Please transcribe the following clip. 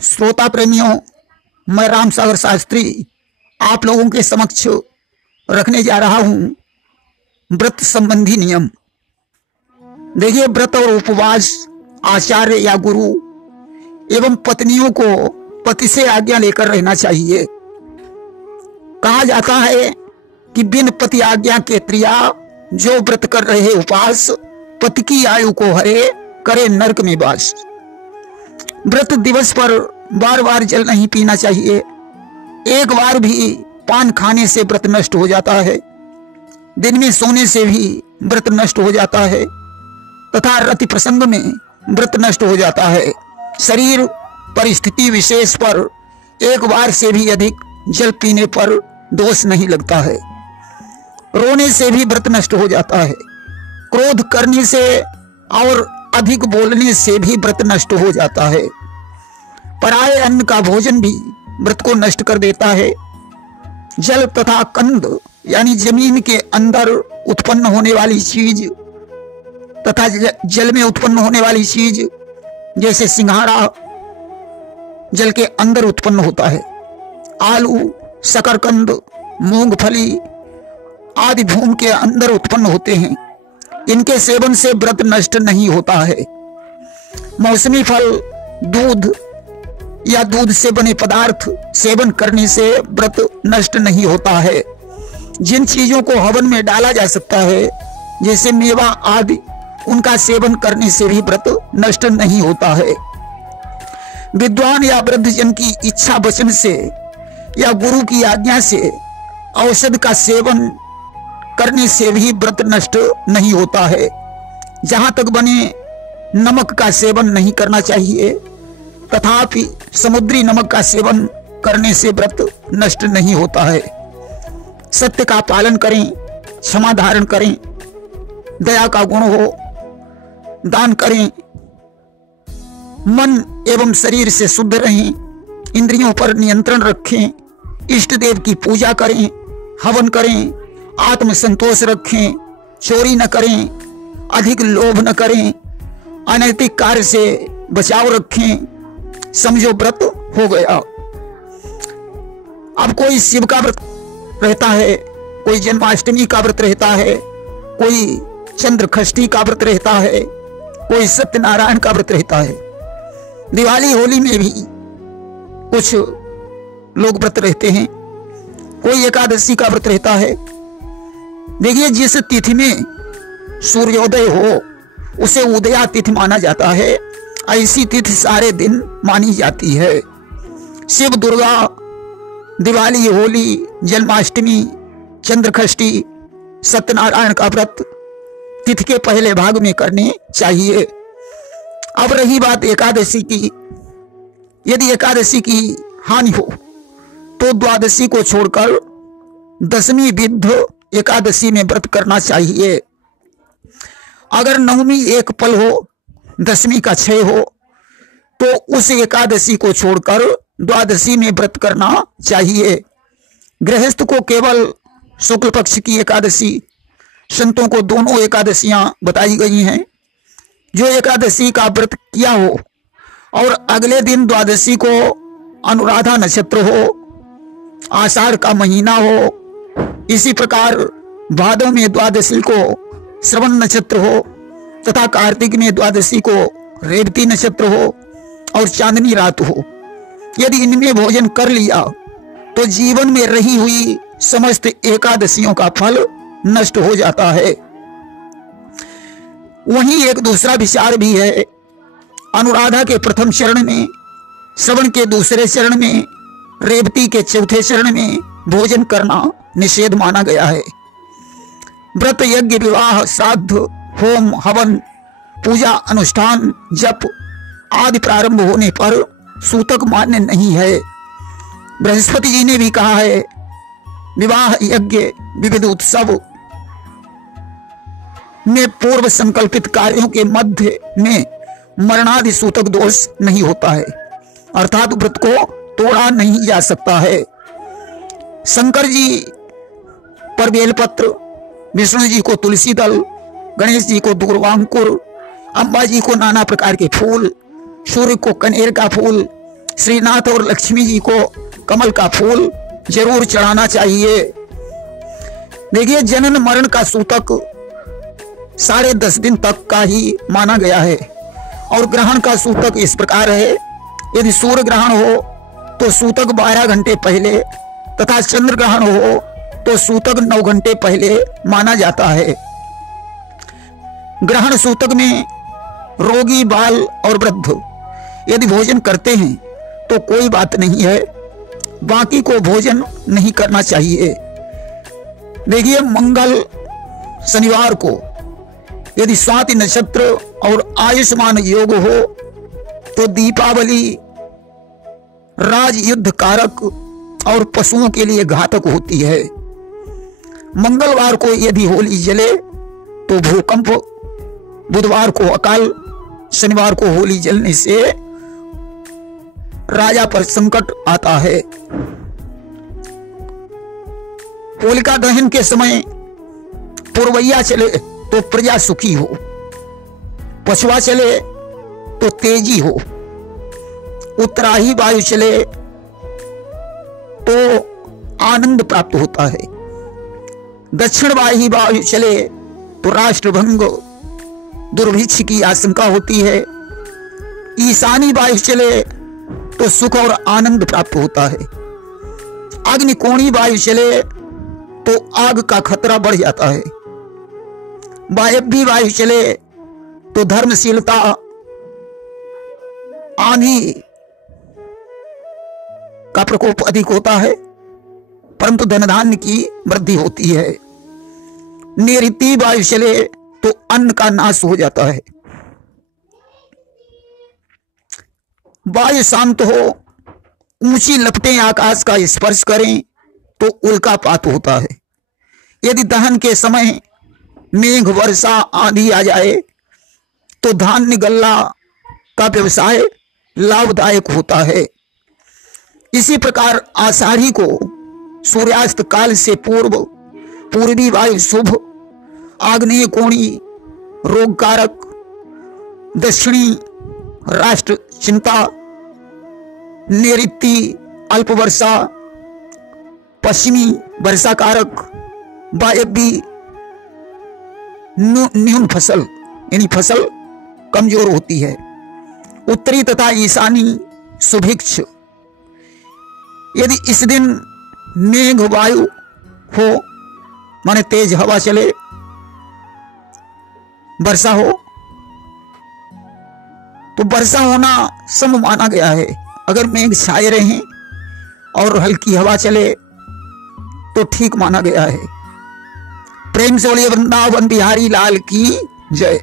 श्रोता प्रेमियों, मैं राम सागर शास्त्री आप लोगों के समक्ष रखने जा रहा हूं व्रत संबंधी नियम। देखिए, व्रत और उपवास आचार्य या गुरु एवं पत्नियों को पति से आज्ञा लेकर रहना चाहिए। कहा जाता है कि बिन पति आज्ञा के त्रिया जो व्रत कर रहे उपास, पति की आयु को हरे करे नरक में वास। व्रत दिवस पर बार बार जल नहीं पीना चाहिए। एक बार भी पान खाने से व्रत नष्ट हो जाता है। दिन में सोने से भी व्रत नष्ट हो जाता है तथा रति प्रसंग में व्रत नष्ट हो जाता है। शरीर परिस्थिति विशेष पर एक बार से भी अधिक जल पीने पर दोष नहीं लगता है। रोने से भी व्रत नष्ट हो जाता है। क्रोध करने से और अधिक बोलने से भी व्रत नष्ट हो जाता है। पराये अन्न का भोजन भी व्रत को नष्ट कर देता है। जल तथा कंद यानी जमीन के अंदर उत्पन्न होने वाली चीज तथा जल में उत्पन्न होने वाली चीज जैसे सिंघाड़ा जल के अंदर उत्पन्न होता है। आलू, शकरकंद, मूंगफली आदि भूमि के अंदर उत्पन्न होते हैं। इनके सेवन से व्रत नष्ट नहीं होता है। मौसमी फल, दूध या दूध से बने पदार्थ सेवन करने से व्रत नष्ट नहीं होता है। जिन चीजों को हवन में डाला जा सकता है जैसे मेवा आदि, उनका सेवन करने से भी व्रत नष्ट नहीं होता है। विद्वान या वृद्धजन की इच्छा वचन से या गुरु की आज्ञा से औषध का सेवन करने से भी व्रत नष्ट नहीं होता है। जहां तक बने नमक का सेवन नहीं करना चाहिए, तथापि समुद्री नमक का सेवन करने से व्रत नष्ट नहीं होता है। सत्य का पालन करें, क्षमा धारण करें, दया का गुण हो, दान करें, मन एवं शरीर से शुद्ध रहें, इंद्रियों पर नियंत्रण रखें, इष्ट देव की पूजा करें, हवन करें, आत्मसंतोष रखें, चोरी न करें, अधिक लोभ न करें, अनैतिक कार्य से बचाव रखें। समझो व्रत हो गया। अब कोई शिव का व्रत रहता है, कोई जन्माष्टमी का व्रत रहता है, कोई चंद्रषष्ठी का व्रत रहता है, कोई सत्यनारायण का व्रत रहता है। दिवाली होली में भी कुछ लोग व्रत रहते हैं। कोई एकादशी का व्रत रहता है। देखिए, जिस तिथि में सूर्योदय हो उसे उदया तिथि माना जाता है। ऐसी तिथि सारे दिन मानी जाती है। शिव, दुर्गा, दिवाली, होली, जन्माष्टमी, चंद्रषष्ठी, सत्यनारायण का व्रत तिथि के पहले भाग में करने चाहिए। अब रही बात एकादशी की। यदि एकादशी की हानि हो तो द्वादशी को छोड़कर दशमी विद्ध एकादशी में व्रत करना चाहिए। अगर नवमी एक पल हो, दशमी का क्षय हो, तो उस एकादशी को छोड़कर द्वादशी में व्रत करना चाहिए। गृहस्थ को केवल शुक्ल पक्ष की एकादशी, संतों को दोनों एकादशियां बताई गई हैं। जो एकादशी का व्रत किया हो और अगले दिन द्वादशी को अनुराधा नक्षत्र हो, आषाढ़ का महीना हो, इसी प्रकार भादव में द्वादशी को श्रवण नक्षत्र हो तथा कार्तिक में द्वादशी को रेवती नक्षत्र हो और चांदनी रात हो, यदि इनमें भोजन कर लिया तो जीवन में रही हुई समस्त एकादशियों का फल नष्ट हो जाता है। वहीं एक दूसरा विचार भी है। अनुराधा के प्रथम चरण में, श्रवण के दूसरे चरण में, रेवती के चौथे चरण में भोजन करना निषेध माना गया है। व्रत, यज्ञ, विवाह, श्राद्ध, होम, हवन, पूजा, अनुष्ठान, जप आदि प्रारंभ होने पर सूतक मान्य नहीं है। बृहस्पति जी ने भी कहा है, विवाह, यज्ञ, विविध उत्सव में पूर्व संकल्पित कार्यों के मध्य में मरणादि सूतक दोष नहीं होता है, अर्थात व्रत को तोड़ा नहीं जा सकता है। शंकर जी पर बेलपत्र, विष्णु जी को तुलसी दल, गणेश जी को दूर्वांकुर, अम्बा जी को नाना प्रकार के फूल, सूर्य को कनेर का फूल, श्रीनाथ और लक्ष्मी जी को कमल का फूल जरूर चढ़ाना चाहिए। देखिए, जनन मरण का सूतक 10.5 दिन तक का ही माना गया है। और ग्रहण का सूतक इस प्रकार है, यदि सूर्य ग्रहण हो तो सूतक 12 घंटे पहले तथा चंद्र ग्रहण हो तो सूतक 9 घंटे पहले माना जाता है। ग्रहण सूतक में रोगी, बाल और वृद्ध यदि भोजन करते हैं तो कोई बात नहीं है, बाकी को भोजन नहीं करना चाहिए। देखिए, मंगल शनिवार को यदि स्वाति नक्षत्र और आयुष्मान योग हो तो दीपावली राजयुद्ध कारक और पशुओं के लिए घातक होती है। मंगलवार को यदि होली जले तो भूकंप, बुधवार को अकाल, शनिवार को होली जलने से राजा पर संकट आता है। होलिका दहन के समय पुरवैया चले तो प्रजा सुखी हो, पछुआ चले तो तेजी हो, उत्तराही वायु चले तो आनंद प्राप्त होता है, दक्षिणवाही वायु चले तो राष्ट्रभंग, दुर्भिक्ष की आशंका होती है, ईशानी वायु चले तो सुख और आनंद प्राप्त होता है, अग्निकोणी वायु चले तो आग का खतरा बढ़ जाता है, वायव्य वायु चले तो धर्मशीलता, आंधी का प्रकोप अधिक होता है, परंतु धन धान्य की वृद्धि होती है। नैऋत्य वायु चले तो अन्न का नाश हो जाता है। वायु शांत हो, ऊंची लपटें आकाश का स्पर्श करें तो उल्कापात होता है। यदि दहन के समय मेघ, वर्षा, आंधी आ जाए तो धान्य गल्ला का व्यवसाय लाभदायक होता है। इसी प्रकार आषाढ़ी को सूर्यास्त काल से पूर्व पूर्वी वायु शुभ, आग्नेय कोणी रोग कारक, दक्षिणी राष्ट्र चिंता, नैऋत्य अल्प वर्षा, पश्चिमी वर्षा कारक, वायव्य न्यून फसल यानी फसल कमजोर होती है, उत्तरी तथा ईशानी सुभिक्ष। यदि इस दिन मेघ वायु हो माने तेज हवा चले, वर्षा हो तो वर्षा होना सम माना गया है। अगर मेघ छाए रहें और हल्की हवा चले तो ठीक माना गया है। प्रेम से बोलिए वृंदावन बिहारी लाल की जय।